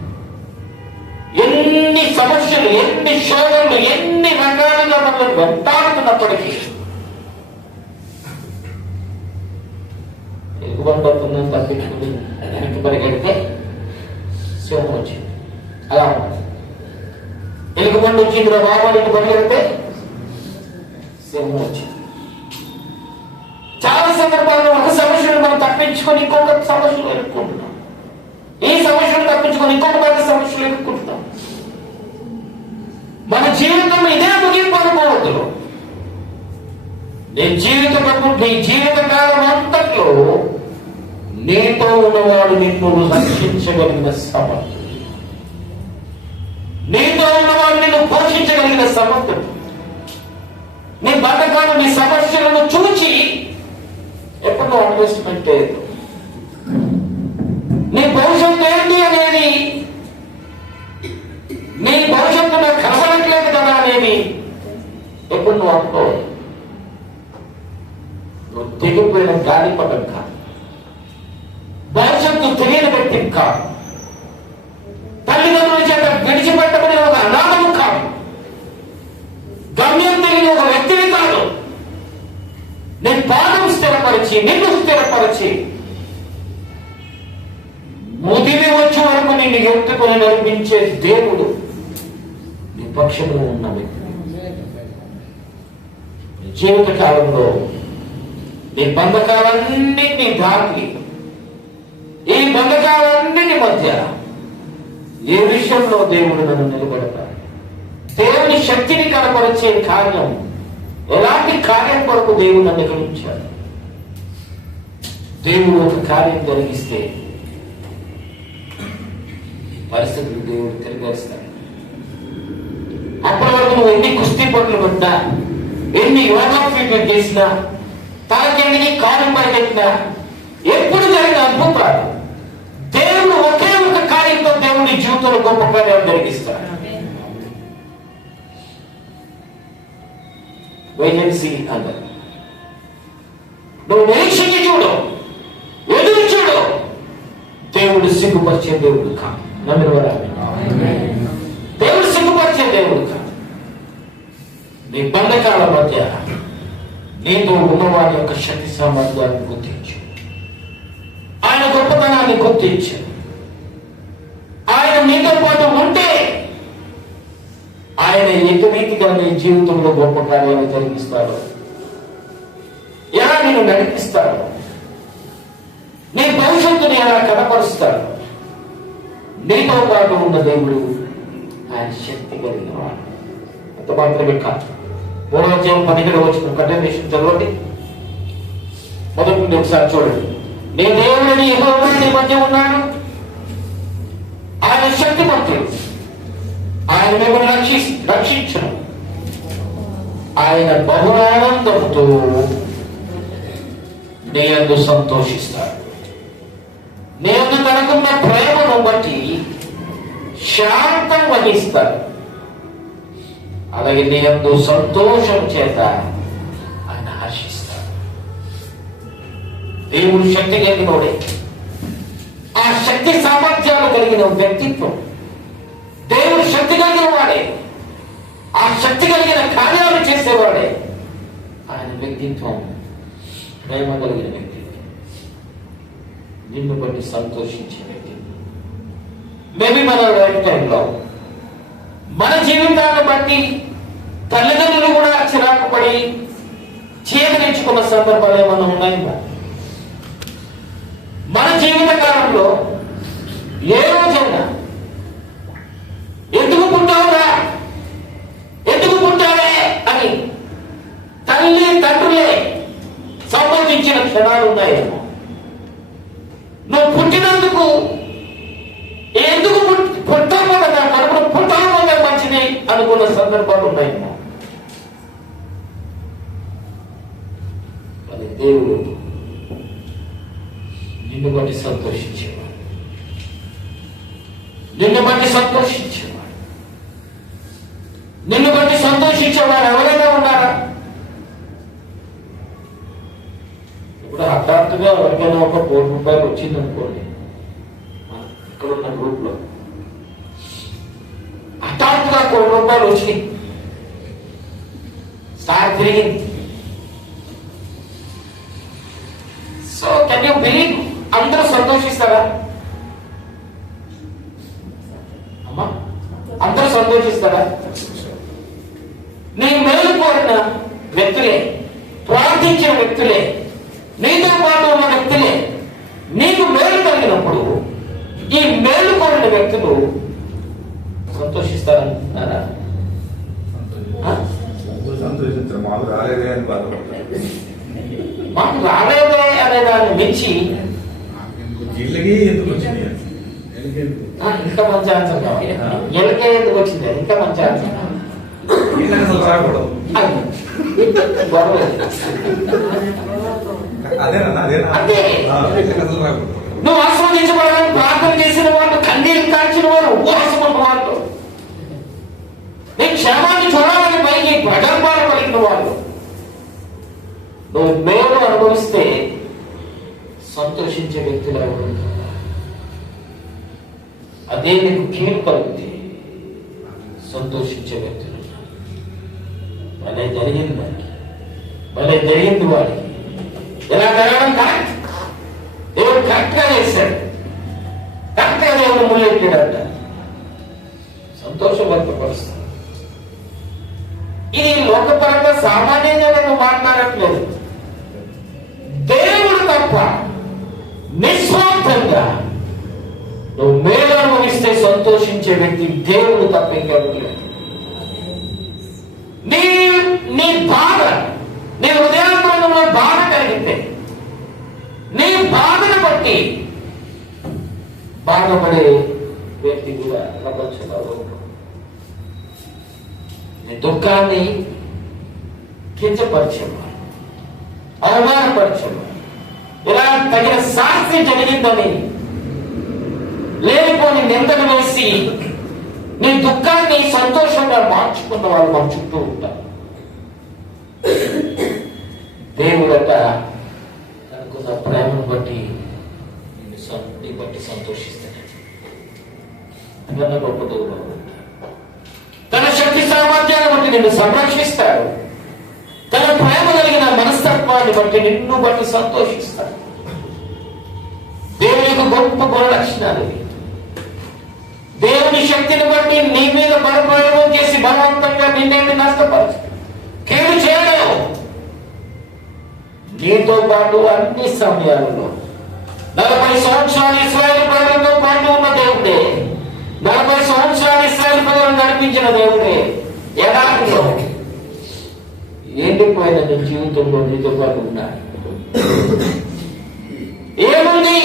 ఎన్ని సమస్యలు, ఎన్ని శోధనలు, ఎన్ని రకాలుగా మనం వెంటాడుతున్నప్పటికీ ఎగుబండుతుందని తప్పించుకుని వెనక్కి పరిగెడితే సింహం వచ్చింది. అలా ఉంటుంది. ఎలుగుబండు వచ్చింది బాబాడికి పరిగెడితే సింహం వచ్చింది. చాలా సందర్భాల్లో ఒక సమస్యను మనం తప్పించుకొని ఇంకొక సమస్యలు ఎదుర్కొంటున్నాం. ఈ సమస్యను తప్పించుకొని ఇంకొక పెద్ద సమస్యలు ఎదుర్కొంటున్నాం. మన జీవితం ఇదే ముగింపు అనుకోవద్దు. నీ జీవిత కాలం అంతట్లో నీతో ఉన్నవాడు నిన్ను రక్షించగలిగిన సమర్థుడు. నీతో ఉన్నవాడు నిన్ను పోషించగలిగిన సమర్థుడు. నీ బతకాలు, నీ సమస్యలను చూచి ఎప్పుడు అడ్జస్ట్మెంట్ లేదు. నీ భవిష్యత్తు ఏంటి అనేది, నీ భవిష్యత్తు నాకు కనబడట్లేదు కదా అనేది ఎప్పుడు నువ్వు అనుకోవాలి. నువ్వు తెగిపోయిన గాలి పదం కాదు. భవిష్యత్తు తెలియని వ్యక్తి కాదు. తల్లిదండ్రుల చేత విడిచిపెట్టబడిన ఒక అనాథము కాదు. గమ్యం తెలియని ఒక వ్యక్తిని కాదు. నేను పాదం స్థిరపరిచి, నిన్ను స్థిరపరిచి, ముదిమి వచ్చే వరకు నిన్ను ఎత్తుకొని నడిపించే దేవుడు నీ పక్షంలో ఉన్న వ్యక్తి. జీవిత కాలంలో నీ బంధకాలన్నింటినీ దాటి, ఈ బంధకాలన్నింటి మధ్య ఏ విషయంలో దేవుడు నన్ను నిలబెడతాడు? దేవుని శక్తిని కనపరిచే కార్యం, ఎలాంటి కార్యం కొరకు దేవుడు నన్ను ఇక్కడ ఉంచాడు? దేవుడు ఒక కార్యం జరిగిస్తే పరిస్థితులు దేవుడు తిరగేస్తాడు. అప్పటి వరకు నువ్వు ఎన్ని కుస్తీ పట్లు పడ్డా, ఎన్ని యోగా ట్రీట్మెంట్ చేసినా, తలకెందుకి కాలు పైకెత్తినా, ఎప్పుడు జరిగిన అద్భుతాలు దేవుడు ఒకే ఒక కార్యంతో దేవుడి జీవితంలో గొప్ప కార్యాలు జరిగిస్తాడు. వైజెన్సీ అన్నారు. నువ్వు నిరీక్షించి చూడు, ఎదురు చూడు. దేవుడు సిగ్గుపరిచే దేవుడు కాదు. నమ్మినవారా? దేవుడు సిగ్గుపరిచే దేవుడు కాదు. నీ బంధకాల మధ్య నీతో ఉన్నవాడి యొక్క శక్తి సామర్థ్యాన్ని గుర్తించు. ఆయన గొప్పతనాన్ని గుర్తించు. ఆయన నీతో పాటు ఉంటే ఆయన ఎటురీతిగా నీ జీవితంలో గొప్ప కార్యాలు జరిగిస్తాడు, ఎలా నేను నడిపిస్తాడు, నీ భవిష్యత్తుని ఎలా కనపరుస్తాడు. నీతో పాటు ఉన్న దేవుడు ఆయన శక్తి కలిగిన వాడు. అంత మాత్రమే కాదు. 3వ అధ్యాయం 17వ వచనం కంటిన్యూషన్ చదవండి. మొదటి నుండి ఒకసారి చూడండి. నీ దేవుడిని యెహోవాని మధ్య ఉన్నాడు. ఆయన శక్తిమంతుడు. ఆయన మిమ్మల్ని రక్షించను. ఆయన బహుళానందంతో నీ యందు సంతోషిస్తాడు. నీ యందు తనకున్న ప్రేమను బట్టి శాంతం వహిస్తాడు. అలాగే నీ యందు సంతోషం చేత ఆయన హర్షిస్తాడు. దేవుడు శక్తి కలిగినోడే. ఆ శక్తి సామర్థ్యాలు కలిగిన వ్యక్తిత్వం, దేవుడు శక్తి కలిగిన వాడే, ఆ శక్తి కలిగిన కార్యాలు చేసేవాడే. ఆయన వ్యక్తిత్వం ప్రేమ కలిగిన వ్యక్తిత్వం, నిన్ను బట్టి సంతోషించే వ్యక్తిత్వం. మేబీ మన లైఫ్ టైంలో మన జీవితాన్ని బట్టి తల్లిదండ్రులు కూడా చిరాకు పడి చేదరించుకున్న సందర్భాలు ఏమైనా ఉన్నాయా? మన జీవిత కాలంలో ఏ రోజైనా ఎందుకు పుట్టావురా, ఎందుకు పుట్టావే అని తల్లి తండ్రులే సంబోధించిన క్షణాలు ఉన్నాయేమో. నువ్వు పుట్టినందుకు ఎందుకు పుట్టకపోతే నా కడుపును పుట్టకపోతే మంచిది అనుకున్న సందర్భాలు ఉన్నాయేమో. అది దేవుడు నిన్ను బట్టి సంతోషించేవాడు, నిన్ను బట్టి సంతోషించేవాడు, నిన్ను బట్టి సంతోషించేవాడు ఎవరైనా ఉన్నారా? ఇప్పుడు హఠాత్తుగా ఎవరికైనా ఒక ₹1,00,000 వచ్చిందనుకోండి, ఇక్కడ ఉన్న గ్రూప్ లో హఠాత్తుగా ₹1,00,000 వచ్చి స్టార్ తిరిగింది. So can you believe? అందరూ సంతోషిస్తారా అమ్మా? అందరూ సంతోషిస్తారా? నీ మేలు కోరిన వ్యక్తులే, ప్రార్థించిన వ్యక్తులే, నీతో పాటు ఉన్న వ్యక్తులే నీకు మేలు కలిగినప్పుడు ఈ మేలు కోరిన వ్యక్తులు సంతోషిస్తారంటున్నారా? సంతోషించారు. మాకు రాలేదే అని బాధపడతారు. మాకు రాలేదే అనే దాన్ని మించి ఇళ్ళకి ఎందుకు వచ్చింది? ఇంకా మంచి ఆన్సర్ కావాలి. ఎలకే ఎందుకు వచ్చింది? ఇంకా మంచి ఆన్సర్. అసలు రాకూడదు. అంతే. నువ్వు ఆస్వాదించబడాలని ప్రార్థన చేసిన వాళ్ళు, కన్నీరు కాల్చిన వారు, ఉపవాసం ఉన్న వాళ్ళు, నీ క్షేమాన్ని చూడాలని పైకి ప్రగల్భాలు పలికిన వాళ్ళు, నువ్వు మేలు అనుభవిస్తే సంతోషించే వ్యక్తులు ఎవరు? అదే నీకు కీడు కలిగితే సంతోషించే వ్యక్తులు. భలే జరిగింది వాడికి, భలే జరిగింది వాడికి. ఎలా జరగడం కరెక్ట్, దేవుడు కరెక్ట్ గా చేశాడు, కరెక్ట్ గా దేవుడు ముళ్ళెట్టాడంట. సంతోషం వ్యక్తపరుస్తాడు. ఇది లోకపరంగా సామాన్యంగా నేను మాట్లాడట్లేదు. దేవుడు తప్ప నిస్వార్థంగా నువ్వు మేలు అనుభవిస్తే సంతోషించే వ్యక్తి దేవుడు తప్ప ఇంకెవరు లేదు. నీ బాధ, నీ హృదయాంతరంలో బాధ కలిగితే, నీ బాధను బట్టి బాధపడే వ్యక్తి కూడా ప్రపంచంలో నీ దుఃఖాన్ని కించపరిచేవాడు, అవమానపరిచేవాడు, ఇలా తగిన శాస్త్రి జరిగిందని లేనిపోని నిందలు వేసి నీ దుఃఖాన్ని సంతోషంగా మార్చుకున్న వాళ్ళు మన చుట్టూ ఉంటారు. దేవుడట తనకున్న ప్రేమను బట్టి నీ బట్టి సంతోషిస్తాడు. అన్న గొప్ప దేవుడు. తన శక్తి సామర్థ్యాన్ని బట్టి నిన్ను సంరక్షిస్తాడు. తన ప్రేమ కలిగిన మనస్తత్వాన్ని బట్టి నిన్ను బట్టి సంతోషిస్తాడు. దేవుని యొక్క గొప్ప గుణ లక్షణాలు. దేవుని శక్తిని బట్టి నీ మీద బలప్రయోగం చేసి బలవంతంగా నిన్నేమి నష్టపరచు, కీడు చేయలేవు. నీతో పాటు అన్ని సమయాలలో 40 సంవత్సరాలు ఇశ్రాయేలు ప్రజలతో పాటు ఉన్న దేవుడే, 40 సంవత్సరాలు ఇశ్రాయేలు ప్రజలను నడిపించిన దేవుడే. ఎడారిలో ఎండిపోయిన నీ జీవితంలో నీతో పాటు ఉన్నాడు. ఏముంది?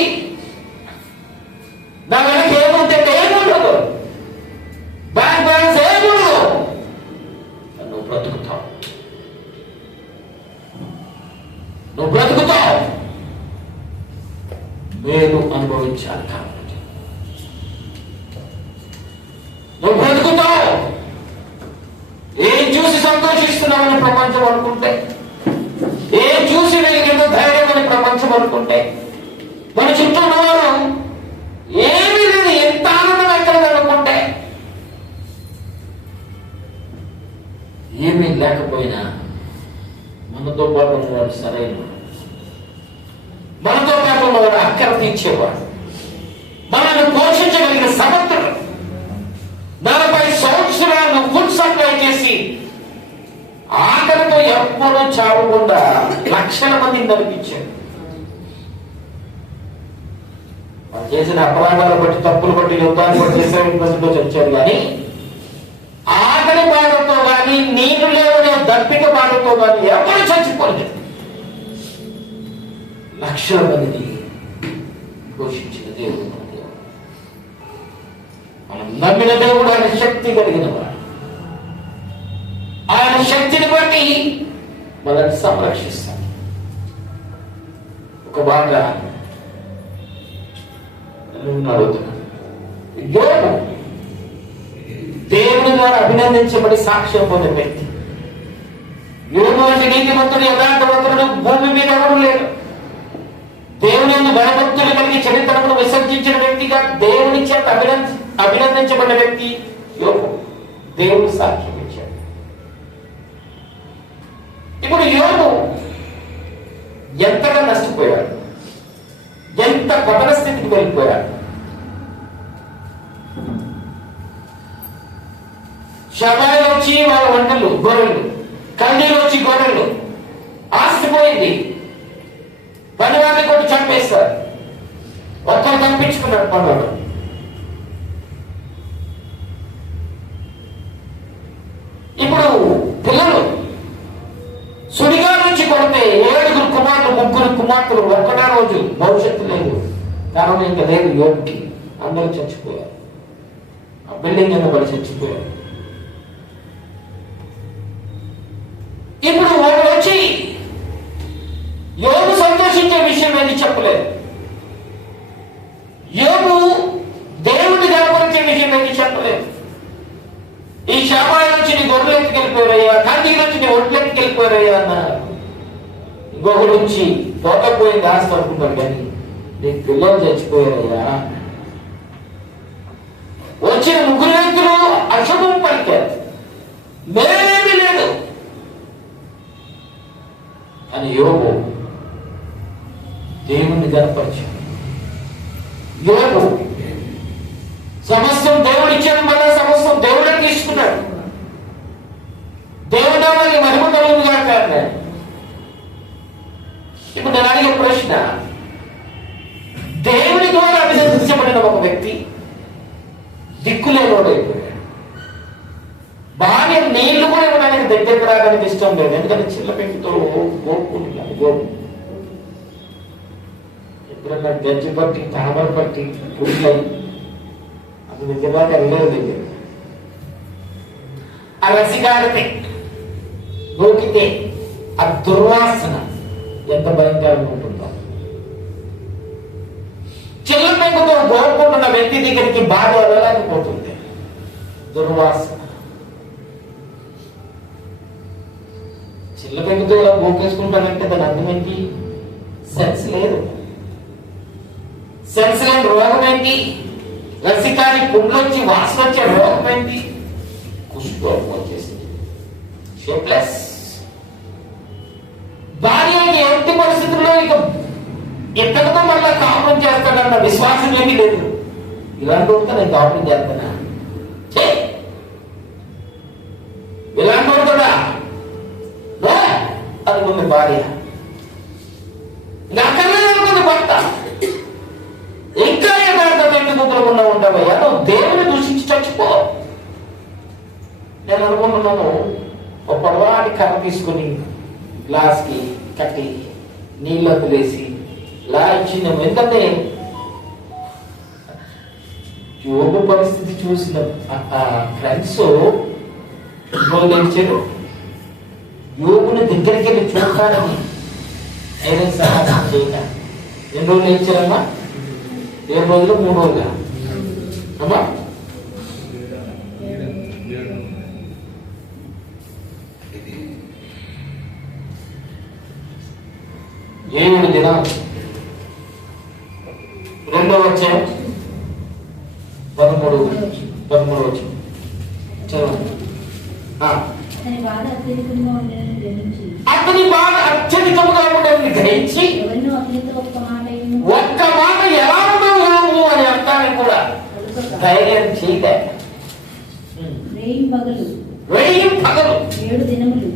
మేలు అనుభవించాలి. కాబట్టి నువ్వు బ్రతుకుతావు. ఏం చూసి సంతోషిస్తున్నామని ప్రపంచం అనుకుంటే, ఏం చూసి వెలిగిందో ధైర్యం అని ప్రపంచం అనుకుంటే, మన చుట్టూ ఉన్నవారు ఏమీ లేదు ఎంత ఆనందం ఎక్కడ అనుకుంటే, ఏమీ లేకపోయినా మనతో పాటు ఉన్నవాడు సరైన, మనతో పాటు ఉన్నవాడు అక్కర తీర్చేవాడు, మనల్ని పోషించగలిగిన సమర్థుడు, 40 సంవత్సరాలు ఫుడ్ సప్లై చేసి ఆకలితో ఎప్పుడూ చావకుండా లక్షల మందిని నడిపించాడు. వాళ్ళు చేసిన అపరాధాలు బట్టి, తప్పులు బట్టి, యుద్ధాన్ని బట్టి 70% చచ్చారు. కానీ ఆకలి బాధతో కానీ, నీరు లేవనే దప్పిక బాధతో కానీ ఎవరు చచ్చిపోలేదు. లక్షల మందిని పోషించిన దేవుడు మన దేవుడు. మనం నమ్మిన దేవుడు ఆయన శక్తి కలిగిన వాడు. ఆయన శక్తిని బట్టి మనల్ని సంరక్షిస్తాడు. ఒక బాగా అడుగుతున్నాడు, యోబు దేవుని ద్వారా అభినందించబడి సాక్ష్యం పొందిన వ్యక్తి. యోబు వంటి నీతిమంతుడు, యథార్థవంతుడు భూమి మీద ఎవరు లేరు. దేవుని భయభక్తులు కలిగి చరిత్రను విసర్జించిన వ్యక్తిగా దేవుని చేత అభినందించబడిన వ్యక్తి యోబు. దేవుడు సాక్ష్యం ఇచ్చాడు. ఇప్పుడు యోబు ఎంతగా నష్టపోయాడు, ఎంత పతన స్థితికి వెళ్ళిపోయాడు. షబాయిలు వచ్చి వాళ్ళ వంటలు గొర్రెలు, కల్దీలు వచ్చి గొర్రెలు, ఆస్తి పోయింది, పనివాడిని కొట్టి చంపేస్తారు, ఒక్కరు తప్పించుకున్నాడు పనులు. ఇప్పుడు పిల్లలు సుడిగా నుంచి కొడితే 7 కుమారులు 3 కుమార్తెలు ఒక్కటే రోజు భవిష్యత్తు లేదు. కారణం ఇంకా లేదు యోగుకి. అందరూ చచ్చిపోయారు. ఆ బిల్డింగ్ కింద పడి చచ్చిపోయారు. ఇప్పుడు వాడు వచ్చి యోగు సంతోషించే విషయం ఏది చెప్పలేదు. యోగు దేవుడిని కనపరిచే విషయం ఏది చెప్పలేదు. ఈ శాపాల నుంచి నీ గొర్రెలు ఎత్తుకెళ్ళిపోయారయ్యా, కంటి నుంచి నీ ఒడ్లు ఎత్తుకెళ్ళిపోయారయ్యా అన్నారు. ఇంకొకటి నుంచి పోకపోయింది ఆశ అనుకుంటారు, కానీ నీ పిల్లలు చచ్చిపోయారయ్యా. వచ్చిన 3 వ్యక్తులు అశుభం పలికారు, మేమేమీ లేదు అని యోగు దేవుణ్ణి కనపరిచాడు. యోగు సమస్తం దేవుడు ఇచ్చాడు, మళ్ళా సమస్తం దేవుడే తీసుకున్నాడు. దేవుడా మరి మహిమ కలుగుగా కాదు. ఇప్పుడు నేను అడిగే ప్రశ్న, దేవుని ద్వారా అభినందించబడిన ఒక వ్యక్తి దిక్కులేనోడైపోయాడు. భార్య నీళ్లు కూడా ఇవ్వడానికి దగ్గరకు రావడానికి ఇష్టం లేదు, ఎందుకంటే చిల్ల పెంకుతో గోపుకుంటున్నాడు. గోపు ఎప్పుడన్నా గజ్జి పట్టి, తామర పట్టి, పుట్లై అది దగ్గర వెళ్ళలేదు. దగ్గర ఆ రసికాడితే గోకితే ఆ దుర్వాసన ఎంత భయంకరంగా ఉంటుందో. చిల్ల పెంకుతో గోపుకుంటున్న వ్యక్తి దగ్గరికి బాగా వెళ్ళలేకపోతుంది, దుర్వాసన. చిల్ల పెంకుతో ఇలా గోకేసుకుంటానంటే దాని అర్థం ఏంటి? సెన్స్ లేదు. సెన్స్ లేని రోగం ఏంటి? రసికాని పుండ్లొచ్చి వాసన వచ్చే రోగం ఏంటి? కుష్ఠరోగం వచ్చేసింది, షేప్లెస్. భార్య ఎట్టి పరిస్థితుల్లో ఇక ఇతరులతో మళ్ళా కాపురం చేస్తాడన్న విశ్వాసం ఏమీ లేదు. ఇలాంటి వాడితో నేను కాపురం చేస్తానా? ఇలాంటి వాడుతుందా అనుకుంది భార్య. నాకన్నా అనుకుంది భర్త. ఇంకా యథార్థత ఎందుకుకుండా ఉంటావయ్యా, నువ్వు దేవుని దూషించి చచ్చిపో. నేను అనుకుంటున్నాను, ఒక పొడవాటి కర్ర తీసుకుని గ్లాస్కి కట్టి నీళ్ళు వదిలేసి ఇలా ఇచ్చిందేమో. ఎందుకంటే యోగు పరిస్థితి చూసిన ఫ్రెండ్స్ లేచారు, యోగుని దగ్గరికి వెళ్ళి చూడటానికి సహాయం చేయక 2 రోజులు లేచారమ్మా, 7 రోజులు 3 రోజులు అమ్మా 7 దినాలు. 2వ అధ్యాయం 13 వచ్చి చదవండి. అతని బాధ అత్యధికంగా ఉండేదని గ్రహించి అతని బాధ అత్యధికంగా ఉండేదని గ్రహించి ఎవరినో అతనితో ఒక్క మాట ఒక్క మాట ఎలా ఉండవు అని అంటానికి కూడా ధైర్యం చేయలే. రేయి పగలు 7 దినములు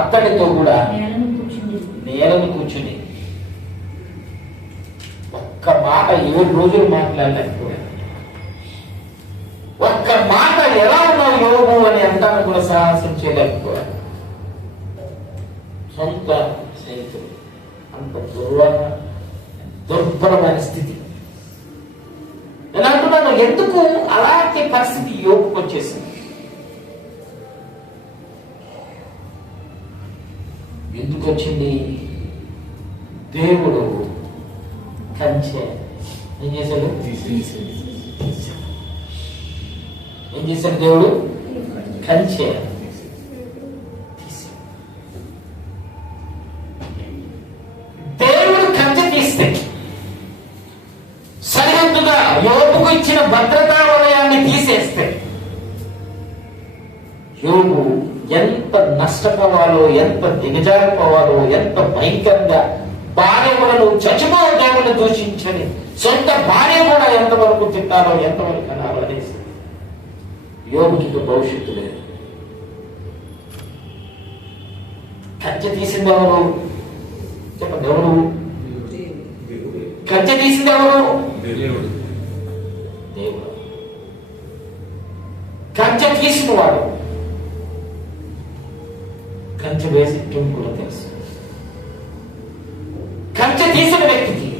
అతడితో కూడా నేలను నేలను కూర్చుని ఒక్క మాట 7 రోజులు మాట్లాడలేకపోయాడు. ఒక్క మాట ఎలా ఉన్నావు యోగు అని అంటానికి కూడా సాహసం చేయలేకపోయాడు. సొంత స్నేహితులు అంత దుర్భరమైన స్థితి. నేను అంటున్నాను, ఎందుకు అలాంటి పరిస్థితి యోగుకు వచ్చేసింది? ఎందుకు వచ్చింది? దేవుడు కంచె ఏం చేశాడు? ఏం చేశాడు దేవుడు? కంచె దేవుడు కంచె తీస్తే సరిహద్దుగా యోగుకు ఇచ్చిన భద్రతా వలయాన్ని తీసేస్తే యోగు ఎంత నష్టపోవాలో, ఎంత దిగజారిపోవాలో, ఎంత భయంకరంగా భార్య కూడా నువ్వు చచ్చిపో దేవుని దూషించని సొంత భార్య కూడా ఎంతవరకు తిట్టాలో, ఎంతవరకు అనాలో అనేసి యోగుకి భవిష్యత్తు లేదు. కంచె తీసింది ఎవరు? చెప్పండి, ఎవరు కంచె తీసింది? ఎవరు? దేవుడు. కంచె తీసిన వాడు కంచె వేసి కూడా తెలుసు. కంచె తీసిన వ్యక్తికి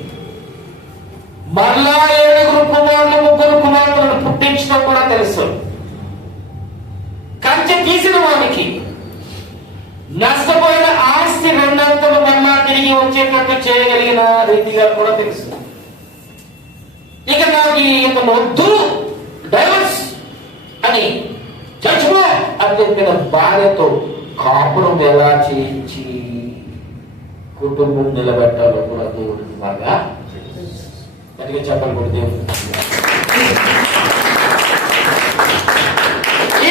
మరలా 7 కుమారులు 3 కుమార్తెలను పుట్టించడం కూడా తెలుసు. కంచె తీసిన వాడికి నష్టపోయిన ఆస్తి 2 మరలా తిరిగి వచ్చేటట్టు చేయగలిగిన రీతిగా కూడా తెలుసు. ఇక నాకు ఇతను వద్దు, డైవర్స్ అని చచ్చిపో అని చెప్పిన భార్యతో కాపురం ఎలా చేయించి కుటుంబం నిలబెట్టాలో కూడా దేవుడికి బాగా గట్టిగా చెప్పాలి కూడా దేవుడు.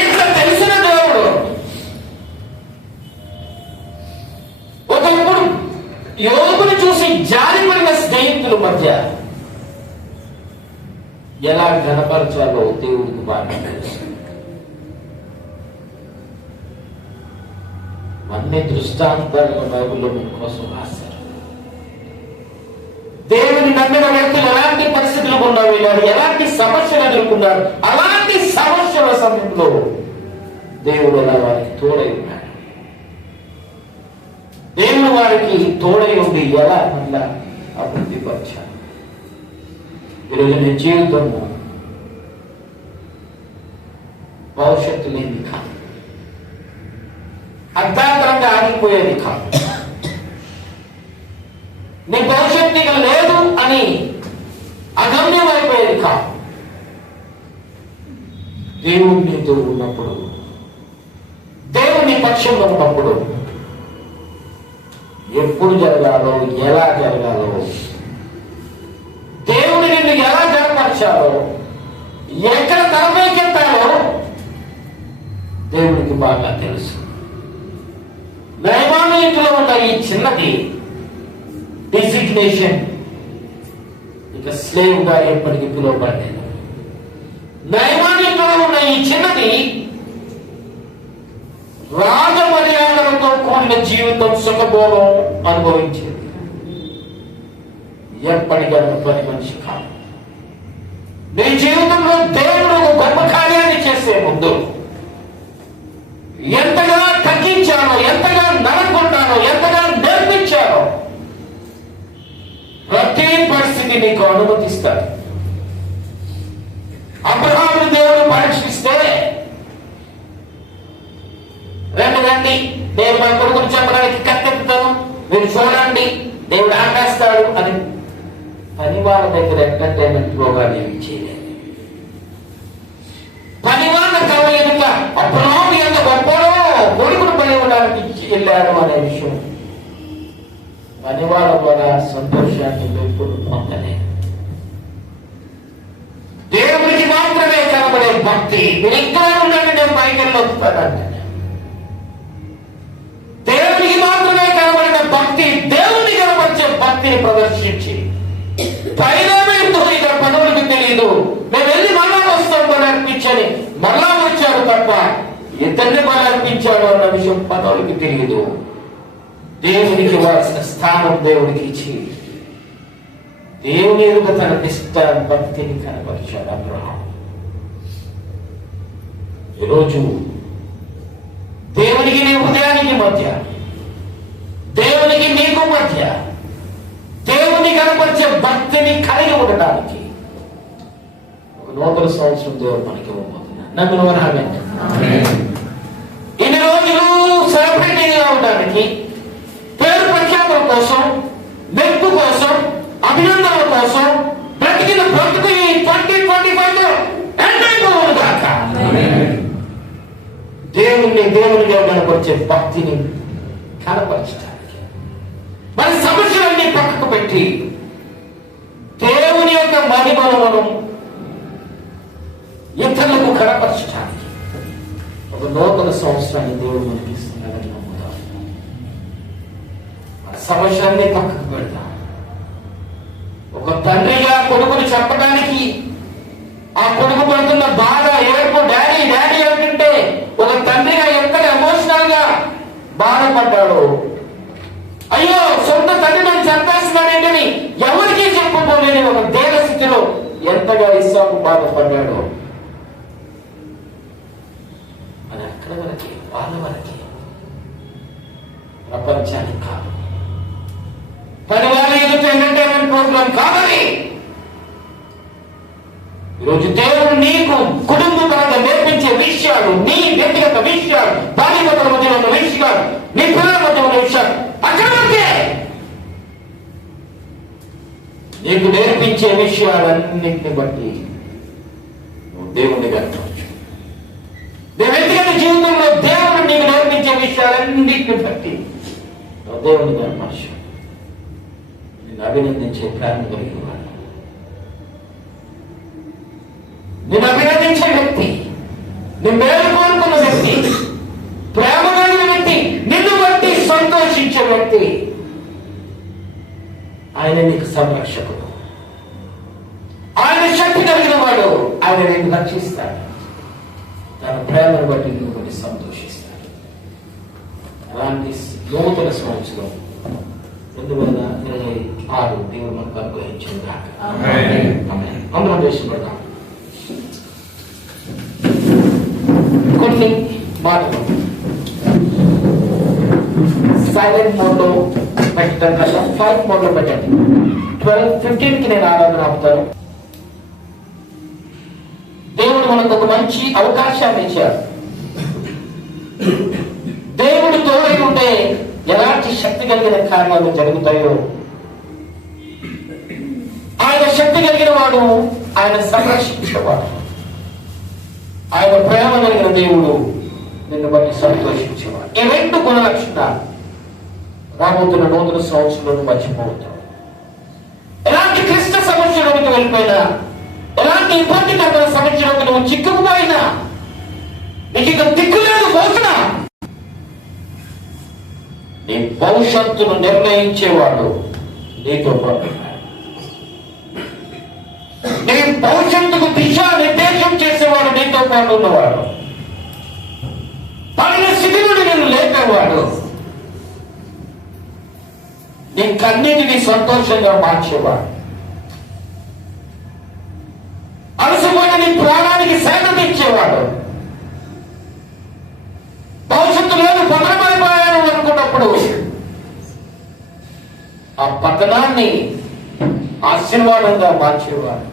ఇంత తెలిసిన దేవుడు ఒకప్పుడు యోగుని చూసి జారిపడిన స్నేహితుల మధ్య ఎలా ఘనపరచాలో దేవుడికి బాగా తెలుసు. అన్ని దృష్టాంతాలను బైబిల్లో మీకోసం రాశారు. దేవుని నమ్మిన వ్యక్తులు ఎలాంటి పరిస్థితులు గుండా వెళ్ళారు, ఎలాంటి సమస్యలు ఎదుర్కొన్నారు. అలాంటి సమస్యల సమయంలో దేవుడు ఎలా వారికి తోడై ఉన్నాడు. దేవుడు వారికి తోడై ఉండి ఎలా మళ్ళా అభివృద్ధి పరిచారు. ఈరోజు నీ జీవితము భవిష్యత్తు లేని కాదు, అర్ధాంతరంగా ఆగిపోయేది కాదు. నీ భవిష్యత్తు ఇక లేదు అని అగమ్యం అయిపోయేది కాదు. దేవుడు నీతో ఉన్నప్పుడు, దేవుడు నీ పక్షంలో ఉన్నప్పుడు ఎప్పుడు జరగాలో, ఎలా జరగాలో, దేవుడు నిన్ను ఎలా జరపరచాలో, ఎక్కడ తలపైకెత్తాలో దేవుడికి బాగా తెలుసు. నయమానీయులో ఉన్న ఈ చిన్నది డిజిగ్నేషన్ ఇక స్లేవ్ గా ఎప్పటికీ పిలువబడలేదు. నయమానీయులో ఉన్న ఈ చిన్నది రాజమర్యాదలతో కూడిన జీవితం, సుఖభోగం అనుభవించింది. ఎప్పటికైనా పని మనిషి కాదు. నీ జీవితంలో దేవుడు ఒక గొప్ప కార్యాన్ని చేసే ముందు ఎంతగా తగ్గించానో, ఎంతగా నడకుంటానో, ఎంతగా నేర్పించానో ప్రతి పరిస్థితి నీకు అనుమతిస్తాడు. అబ్రహామును దేవుడు పరీక్షిస్తే రండి నేను మా కొడుకుని చెప్పడానికి కత్తెత్తుతాను, మీరు చూడండి దేవుడు ఆపేస్తాడు అని పని వాళ్ళ దగ్గర ఎంటర్టైన్మెంట్ ప్రోగ్రామ్ ఏమి చేయలేదు. పని వాళ్ళ కళ ఎదుట అబ్రహాము ఎంత గొప్పలో కొడుకును పని ఇవ్వడానికి వెళ్ళాడు అనే విషయం పని వాళ్ళ ద్వారా సంతోషాన్ని ఎప్పుడు పొందలేదు. దేవుడికి మాత్రమే కనబడే భక్తి. మీరు ఇంకా ఉండండి, నేను పైకల్లో వస్తానంటే దేవుడికి మాత్రమే కనబడిన భక్తి, దేవుని కనబడిచే భక్తిని ప్రదర్శించి పైనేమేందో ఇక్కడ పనులకి తెలియదు, మేము వెళ్ళి మళ్ళా వస్తాం బలి అర్పించని మళ్ళా వచ్చాడు తప్ప ఇతన్ని బలి అర్పించాడు అన్న విషయం పనులకి తెలియదు. దేవునికి ఇవ్వాల్సిన స్థానం దేవుడికి ఇచ్చి దేవుని ఎదుట తన నిష్ఠ భక్తిని కనబరిచాడు అబ్రహాం. ఈరోజు దేవునికి నీ హృదయానికి మధ్య, దేవునికి నీకు మధ్య దేవుని కనపరిచే భక్తిని కలిగి ఉండడానికి ఒక నూతన సంవత్సరం దేవుడు మనకి ఇవ్వబోతున్నాడు. నన్ను వరాలండి. ఇన్ని రోజులు సెలబ్రిటీగా ఉండడానికి, పేరు ప్రఖ్యాతుల కోసం, మెప్పు కోసం, అభినందనల కోసం బ్రతికిన బ్రతుకు ఈ 2025 ఎండైపోవును గాక. దేవునిగా కనపరిచే భక్తిని కనపరచడానికి మన సమస్యలన్నీ పక్కకు పెట్టి దేవుని యొక్క మహిమలను ఇతరులకు కనపరచడానికి ఒక నూతన సంవత్సరాన్ని దేవుడు మనకి ఇస్తున్నాడని నమ్ముతాం. మన సమస్యలన్నీ పక్కకు పెడతాం. ఒక తండ్రిగా కొడుకుని చెప్పడానికి ఆ కొడుకు పడుతున్న బాధ, ఏడుపు, డాడీ డాడీ అంటుంటే ఒక తండ్రిగా ఎంత ఎమోషనల్ గా బాధపడ్డాడు. అయ్యో సొంత తండ్రి నన్ను చంపేస్తున్నాడేంటని ఎవరికీ చెప్పుకోలేని ఒక దేవ స్థితిలో ఎంతగా ఇస్సాకు బాధపడ్డాడు. అది అక్కడ వరకే, వాళ్ళ వరకే, ప్రపంచానికి కాదు. పని వాళ్ళ ఎదుట ఎంటర్టైన్మెంట్ ప్రోగ్రాం కాదని ఈరోజు దేవుడు నీకు కుటుంబ పరంగా నేర్పించే విషయాలు, నీ వ్యక్తిగత విషయాలు, బాధ్యతల మధ్య ఉన్న విషయాలు, నీ పిల్లల మధ్య ఉన్న విషయాలు అక్కడ వరకే. నీకు నేర్పించే విషయాలన్నింటిని బట్టి నువ్వు దేవుణ్ణి గర్పించు. నీ వ్యక్తిగత జీవితంలో దేవుడు నీకు నేర్పించే విషయాలన్నింటిని బట్టి నువ్వు దేవుణ్ణి గర్పించు. నేను అభినందించే ప్రేమ కలిగిన వాడు, నేను అభినందించే వ్యక్తి, నేను మేలు కోరుకున్న వ్యక్తి, ప్రేమ కలిగిన వ్యక్తి, నిన్ను బట్టి సంతోషించే వ్యక్తి, ఆయన నీకు సంరక్షకుడు, ఆయన శక్తి కలిగిన వాడు, ఆయన నిన్ను రక్షిస్తాడు, తన ప్రేమను బట్టి నువ్వు బట్టి సంతోషిస్తాడు. అలాంటి నూతన సంవత్సరం 2026 దేవుడు మనకు అనుగ్రహించిన దాకా అందరం దేశపడతాం. కొన్ని మాటలు సైలెంట్ మోడ్ లో పెట్టడం కన్నా ఫైట్ మోడ్ లో పెట్టండి. 12:15 నేను ఆరాధన ఆపుతాను. దేవుడు మనకు ఒక మంచి అవకాశాన్ని ఇచ్చారు. దేవుడు తోడై ఉంటే ఎలాంటి శక్తి కలిగిన కార్యాలు జరుగుతాయో, ఆయన శక్తి కలిగిన వాడు, ఆయన సంరక్షించేవాడు, ఆయన ప్రేమ కలిగిన దేవుడు నిన్ను బట్టి సంతోషించేవాడు. ఈ 2 గుణ లక్షణాలు రాబోతున్న నూతన సంవత్సరంలో మర్చిపోతాం. ఎలాంటి క్లిష్ట సమస్యలోకి వెళ్ళిపోయినా, ఎలాంటి ఇబ్బందికరమైన సమస్యలోకి నువ్వు చిక్కుకుపోయినా, నీకు ఇక దిక్కులేదు పోతున్న నీ భవిష్యత్తును నిర్ణయించేవాడు నీతో పాటు, నీ భవిష్యత్తుకు దిశా నిర్దేశం చేసేవాడు నీతో పాటు ఉన్నవాడు, పడిన స్థితి నుండి నేను లేపేవాడు, నీ కన్నిటిని సంతోషంగా మార్చేవాడు, అలసిపోయిన నీ ప్రాణానికి సేదతీర్చేవాడు, భవిష్యత్తు లేదు పతనమైపోయాను అనుకున్నప్పుడు ఆ పతనాన్ని ఆశీర్వాదంగా మార్చేవాడు,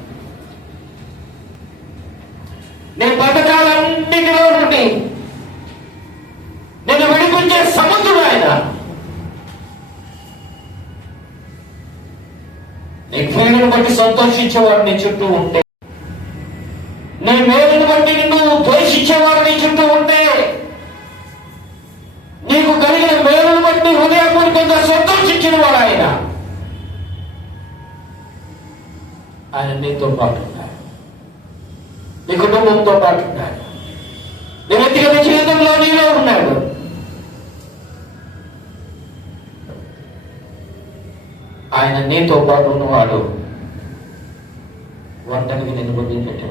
నీ పథకాలన్నిటిలో నుండి నేను విడిపించే సముద్రుడు ఆయన, నీ క్రీడను బట్టి సంతోషించేవాడు నీ చుట్టూ ఉంటే, నీ మేలును బట్టి నిన్ను ద్వేషించేవాడు నీ చుట్టూ ఉంటే, నీకు కలిగిన మేలును బట్టి హృదయపూర్వకంగా సంతోషించిన వాడు ఆయన నీతో పాటు ఉన్నాడు, నీ కుటుంబంతో పాటు ఉన్నాడు, నీ వ్యక్తిగత జీవితంలో నీలో ఉన్నాడు. ఆయన నీతో పాటు ఉన్నవాడు ఒంటరికి నిన్ను వదిలిపెట్టాడు.